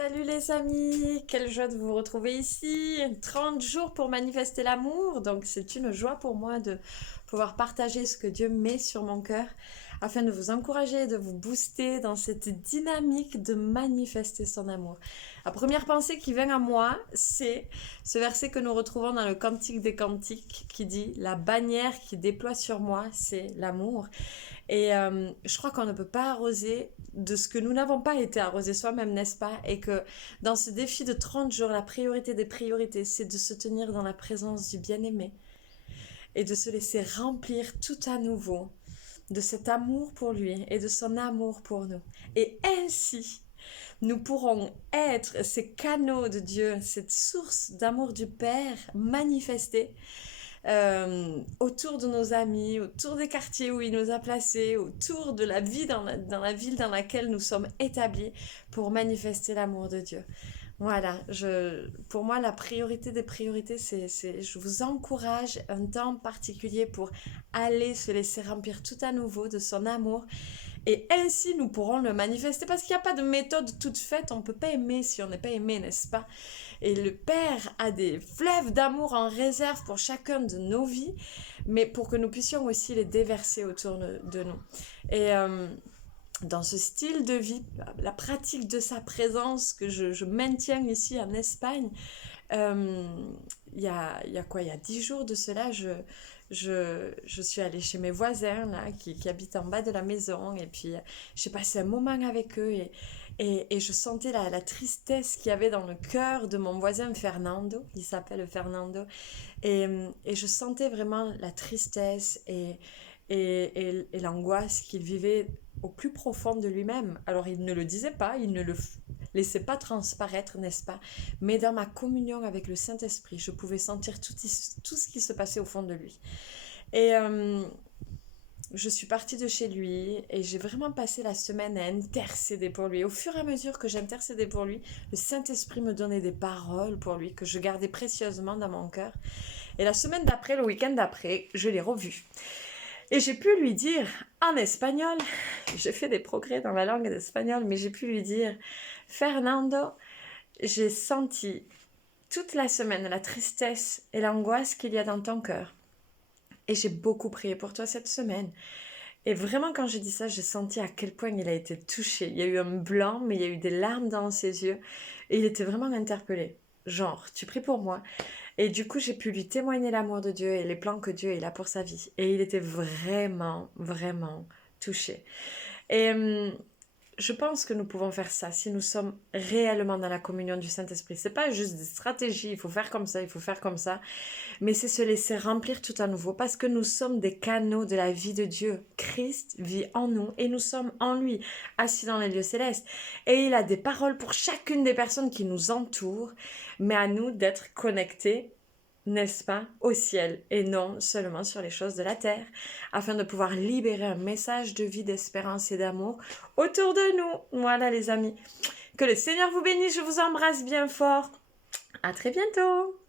Salut les amis, quelle joie de vous retrouver ici. 30 jours pour manifester l'amour, donc c'est une joie pour moi de pouvoir partager ce que Dieu met sur mon cœur afin de vous encourager, de vous booster dans cette dynamique de manifester son amour. La première pensée qui vient à moi, c'est ce verset que nous retrouvons dans le Cantique des Cantiques qui dit: La bannière qui déploie sur moi, c'est l'amour. Et je crois qu'on ne peut pas arroser de ce que nous n'avons pas été arrosés soi-même, n'est-ce pas? Et que dans ce défi de 30 jours, la priorité des priorités, c'est de se tenir dans la présence du bien-aimé et de se laisser remplir tout à nouveau de cet amour pour lui et de son amour pour nous. Et ainsi, nous pourrons être ces canaux de Dieu, cette source d'amour du Père manifestée autour de nos amis, autour des quartiers où il nous a placés, autour de la vie dans la ville dans laquelle nous sommes établis pour manifester l'amour de Dieu. Voilà, pour moi, la priorité des priorités, je vous encourage un temps particulier pour aller se laisser remplir tout à nouveau de son amour. Et ainsi, nous pourrons le manifester parce qu'il n'y a pas de méthode toute faite. On ne peut pas aimer si on n'est pas aimé, n'est-ce pas? Et le Père a des fleuves d'amour en réserve pour chacun de nos vies, mais pour que nous puissions aussi les déverser autour de nous. Et dans ce style de vie, la pratique de sa présence que je maintiens ici en Espagne, il y a quoi? Il y a 10 jours de cela, je suis allée chez mes voisins là, qui habitent en bas de la maison, et puis j'ai passé un moment avec eux, et je sentais la tristesse qu'il y avait dans le cœur de mon voisin Fernando. Il s'appelle Fernando, et je sentais vraiment la tristesse et l'angoisse qu'il vivait au plus profond de lui-même. Alors il ne le disait pas, il ne le laissait pas transparaître, n'est-ce pas? Mais dans ma communion avec le Saint-Esprit, je pouvais sentir tout ce qui se passait au fond de lui. Et je suis partie de chez lui et j'ai vraiment passé la semaine à intercéder pour lui. Au fur et à mesure que j'intercédais pour lui, le Saint-Esprit me donnait des paroles pour lui que je gardais précieusement dans mon cœur. Et la semaine d'après, le week-end d'après, je l'ai revu. Et j'ai pu lui dire en espagnol, j'ai fait des progrès dans la langue d'espagnol, mais j'ai pu lui dire: Fernando, j'ai senti toute la semaine la tristesse et l'angoisse qu'il y a dans ton cœur. Et j'ai beaucoup prié pour toi cette semaine. Et vraiment, quand j'ai dit ça, j'ai senti à quel point il a été touché. Il y a eu un blanc, mais il y a eu des larmes dans ses yeux. Et il était vraiment interpellé. Genre, tu pries pour moi. Et du coup, j'ai pu lui témoigner l'amour de Dieu et les plans que Dieu a pour sa vie. Et il était vraiment, vraiment touché. Et je pense que nous pouvons faire ça si nous sommes réellement dans la communion du Saint-Esprit. C'est pas juste des stratégies, il faut faire comme ça, il faut faire comme ça, mais c'est se laisser remplir tout à nouveau parce que nous sommes des canaux de la vie de Dieu. Christ vit en nous et nous sommes en lui, assis dans les lieux célestes. Et il a des paroles pour chacune des personnes qui nous entourent, mais à nous d'être connectés, n'est-ce pas, au ciel et non seulement sur les choses de la terre, afin de pouvoir libérer un message de vie, d'espérance et d'amour autour de nous. Voilà les amis. Que le Seigneur vous bénisse, je vous embrasse bien fort. À très bientôt.